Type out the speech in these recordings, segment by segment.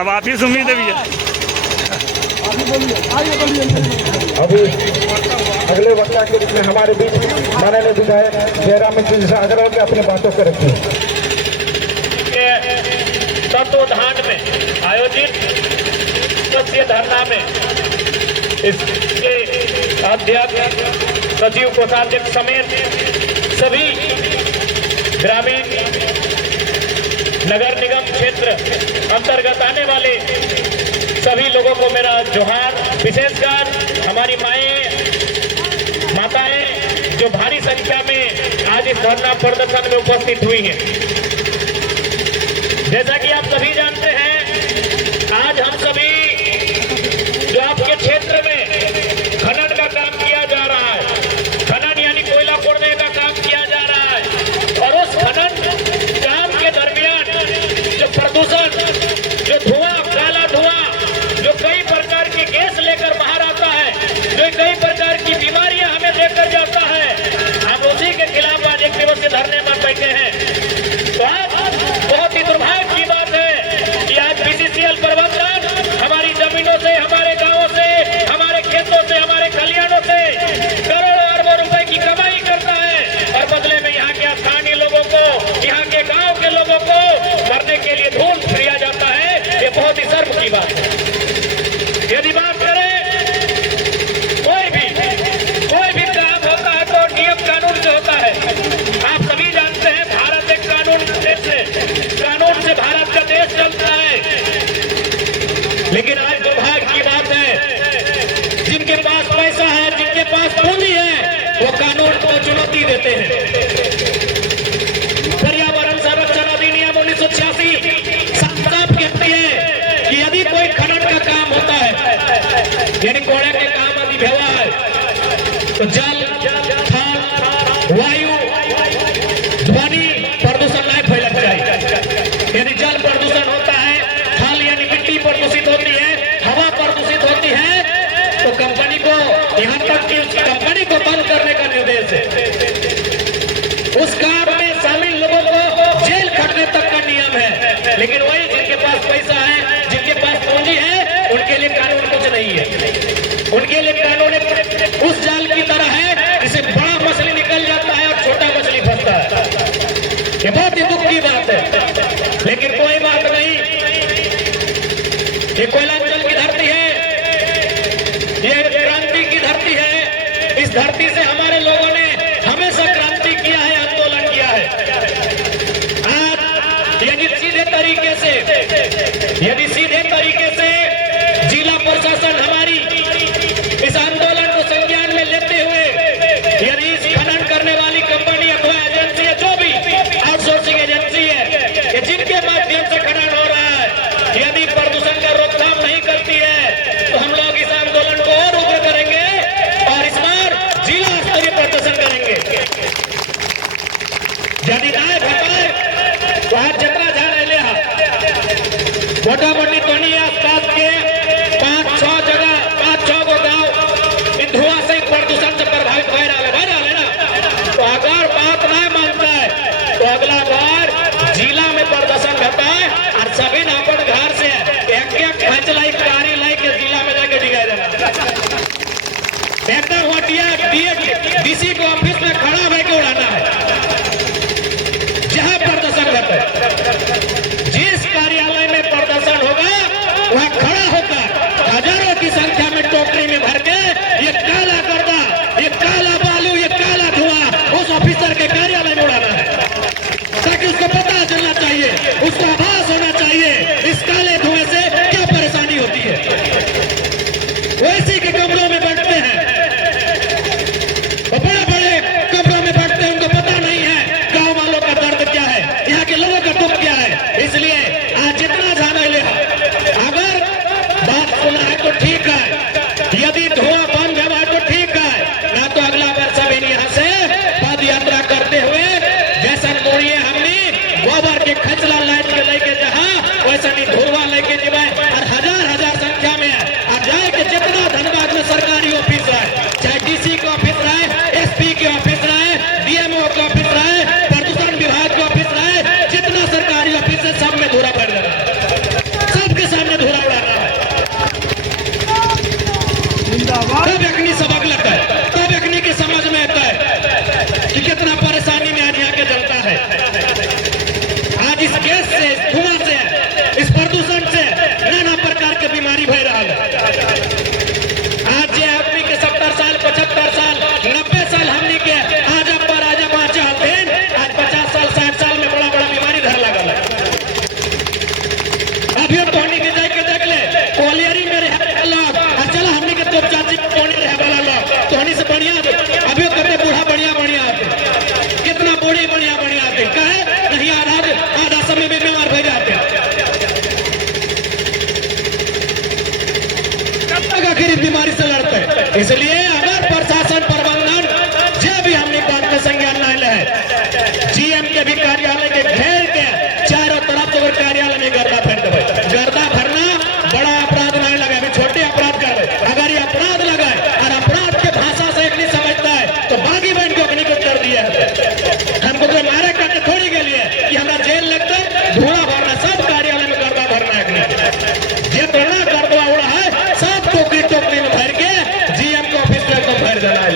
अब आप ही उम्मीद है भैया। अभी अगले वक्ता के रूप में हमारे बीच माननीय विधायक जयराम अग्रवाल के अपने बातों को रखी। तत्वधान में आयोजित सत्य धरना में इसके अध्यक्ष सचिव कोषाध्यक्ष समेत सभी ग्रामीण नगर निगम क्षेत्र अंतर्गत आने वाले सभी लोगों को मेरा जोहार। विशेषकर हमारी माताएं जो भारी संख्या में आज इस धरना प्रदर्शन में उपस्थित हुई हैं। जैसा कि आप सभी जानते हैं, आज हम सभी जो आपके क्षेत्र में खनन का काम किया जा रहा है, खनन यानी कोयला फोड़ने का काम किया जा रहा है, और उस खनन काम के दरमियान जो प्रदूषण, जो धुआं, काला धुआं, जो कई प्रकार की गैस लेकर बाहर आता है, जो कई प्रकार की बीमारियां हमें लेकर जाता है, हम उसी के खिलाफ आज एक दिवसीय धरने में बैठे हैं। तो आज बहुत ही दुर्भाग्य की बात है कि आज बीसीसीएल प्रबंधन हमारी जमीनों से, हमारे गांवों से, हमारे खेतों से, हमारे खलिहानों से करोड़ों अरबों रुपए की कमाई करता है, और बदले में यहाँ के स्थानीय लोगों को, यहाँ के गांव के लोगों को मरने के लिए धूल दिया जाता है। ये बहुत ही शर्म की बात है। यदि बात करें कोई भी काम होता है तो नियम कानून से होता है। आप सभी जानते हैं, भारत एक कानून से भारत का देश चलता है। लेकिन आज दुर्भाग्य की बात है, जिनके पास पैसा है, जिनके पास पूंजी है, वो कानून को चुनौती देते हैं। पर्यावरण संरक्षण अधिनियम 1986 साफ कहती है कि यदि कोई खनन का काम होता है, यानी कोयले के काम यदि व्यवहार, तो जल, थल, वायु, ध्वनि प्रदूषण नहीं फैलना चाहिए। यदि जल प्रदूषण होता है, थल यानी मिट्टी प्रदूषित होती है, हवा प्रदूषित होती है, तो कंपनी को, यहाँ तक कि उस कंपनी को बंद करने का निर्देश है। उस काम में शामिल लोगों को जेल खटने तक का नियम है। लेकिन वही जिनके पास पैसा है, जिनके पास पूंजी है, उनके लिए कानून कुछ नहीं है। उनके लिए कानून उस जाल की तरह है जिसे बड़ा मछली निकल जाता है और छोटा मछली फंसता है। ये बहुत ही दुख की बात है। लेकिन कोई बात नहीं, ये कोयलांचल की धरती है, ये क्रांति की धरती है। इस धरती से हमारे लोगों ने हमेशा क्रांति किया है, आंदोलन किया है। आज यदि सीधे तरीके से जिला प्रशासन हमारी इस आंदोलन को संज्ञान में लेते हुए यदि इस खनन करने वाली कंपनी अथवा एजेंसी है, जो भी आउटसोर्सिंग एजेंसी है, जिनके माध्यम से खनन हो रहा है, यदि प्रदूषण का रोकथाम नहीं करती है, तो हम लोग इस आंदोलन को और उग्र करेंगे और इस बार जिला स्तरीय प्रदर्शन करेंगे। यदि ना घटाए तो आज जितना जाने ले मोटामोटी टोनी आसपास के 5-6 गो गांव इन धुआं से, प्रदूषण से प्रभावित हो रहा है ना। तो अगर बात ना मानता है तो अगला बार जिला में प्रदर्शन होता है और सभी अपन घर से एक खचलाई कारी लाई के जिला में जाके डिगा देना। एकदम वटिया डीसी को ऑफिस में खड़ा होकर उड़ाना है जहां प्रदर्शन होता है। जिस कार्यालय में प्रदर्शन होगा वहां खड़ा होकर हजारों की संख्या में टोकरी में भर के ये काला गर्दा, ये काला बालू, ये काला धुआं उस ऑफिसर के कार्यालय में उड़ाना है, ताकि उसको पता चलना चाहिए, उसको आभास होना चाहिए इस काले धुएं से क्या परेशानी होती है। वैसी के कमरों में बैठते हैं, बड़े बड़े कमरों में बैठते हैं, उनको पता नहीं है गांव वालों का दर्द क्या है, यहाँ के लोगों का दुख क्या है। इसलिए आज जितना जाना ले, अगर बात सुना है तो ठीक है, यदि धुआं बंद है तो ठीक है, ना तो अगला बार सब यहाँ से पद यात्रा करते हुए जैसा मोड़िए हमने गोबर के खचला लाइट के लेके जहाँ वैसा नहीं धुरवा लेके जीवे और हजार संख्या में और जाए के जितना धनबाद में सरकारी ऑफिस है, चाहे डीसी का ऑफिस रहे, एसपी के ऑफिस रहे, डीएमओ का ऑफिस रहे, प्रदूषण विभाग का ऑफिस रहे, जितना सरकारी ऑफिस है सब में धुरा पड़ रहा है। सबके सामने समय में बीमार हो जाते हैं। कब तक आखिर इस बीमारी से लड़ते हैं? इसलिए अगर प्रशासन प्रबंधन जो भी हमने बात में संज्ञान न ले, जीएम के भी कार्यालय के घेर के चारों तरफ से कार्यालय में गर्दा फेर देवे। गर्दा भरना बड़ा अपराध नहीं लगे, अभी छोटे अपराध कर रहे। अगर ये अपराध लगाए और अपराध के भाषा से एक नहीं समझता है तो बागी बहन को अपनी को कर दिया है। हमको तो मारे करके थोड़ी के लिए कि हमारा जेल लगता है, धुआं भरना, सब कार्यालय में गर्दा भरना है। ये बड़ा गर्दा उड़ा है, सब टोकरी में भर के जीएम के ऑफिस में तो भर देना है।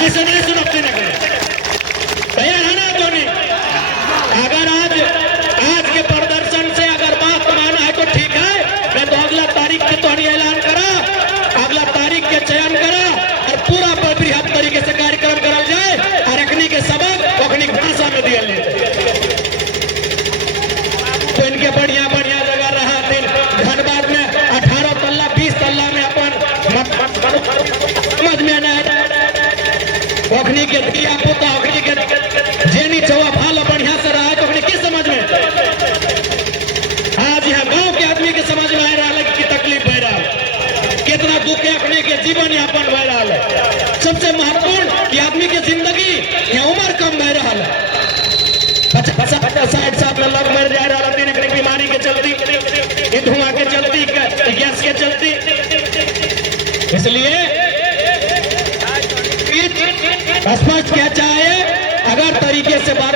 ऐसे नहीं सुनते ना तैयार है ना धोनी? अगर आज के प्रदर्शन से अगर बात माना है तो ठीक है, मैं तो अगला तारीख के तो ऐलान करा, अगला तारीख के चयन करा और पूरा बृहद तरीके से कार्यक्रम करा जाए और अखनी के सबक अखनी भाषा में दिया ले। तो इनके बढ़िया बढ़िया जगह रहा दिन धनबाद में 18 तल्ला 20 तल्ला में अपन समझ में नहीं अखनी के दिया पुता अखनी के जेनी चौवा भाला बढ़िया से रहा तो अखनी किस समझ में? आज यहाँ गांव के आदमी के समझ में आ रहा है कि तकलीफ बह रहा है, कितना दुख है अखनी के जीवन यापन बह रहा है। सबसे महत्वपूर्ण कि आदमी की जिंदगी या उम्र कम बह रहा है। 50-60 साल में लोग मर जा रहा है बीमारी के चलती, धुआं के चलती, गैस के चलती। इसलिए स्पष्ट क्या चाहे अगर तरीके से बात